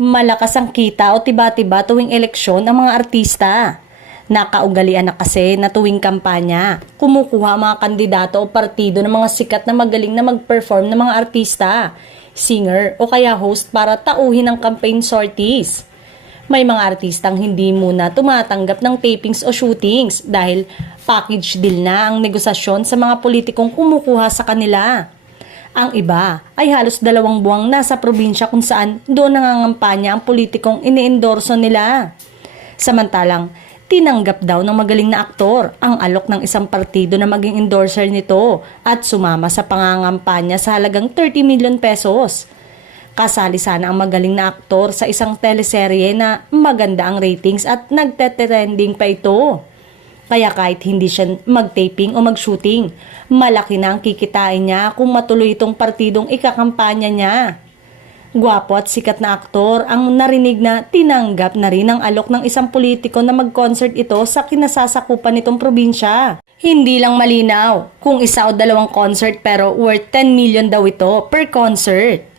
Malakas ang kita o tiba-tiba tuwing eleksyon ng mga artista. Nakaugalian na kasi na tuwing kampanya, kumukuha mga kandidato o partido ng mga sikat na magaling na mag-perform ng mga artista, singer o kaya host para tauhin ang campaign sorties. May mga artistang hindi muna tumatanggap ng tapings o shootings dahil package deal na ang negosasyon sa mga politikong kumukuha sa kanila. Ang iba ay halos 2 buwang nasa probinsya kung saan doon nangangampanya ang politikong iniendorso nila. Samantalang, tinanggap daw ng magaling na aktor ang alok ng isang partido na maging endorser nito at sumama sa pangangampanya sa halagang 30 million pesos. Kasali sana ang magaling na aktor sa isang teleserye na maganda ang ratings at nagte-trending pa ito. Kaya kahit hindi siya mag-taping o mag-shooting, malaki na ang kikitain niya kung matuloy itong partidong ikakampanya niya. Gwapo at sikat na aktor ang narinig na tinanggap na rin ang alok ng isang politiko na mag-concert ito sa kinasasakupan nitong probinsya. Hindi lang malinaw kung 1 o 2 concert pero worth 10 million daw ito per concert.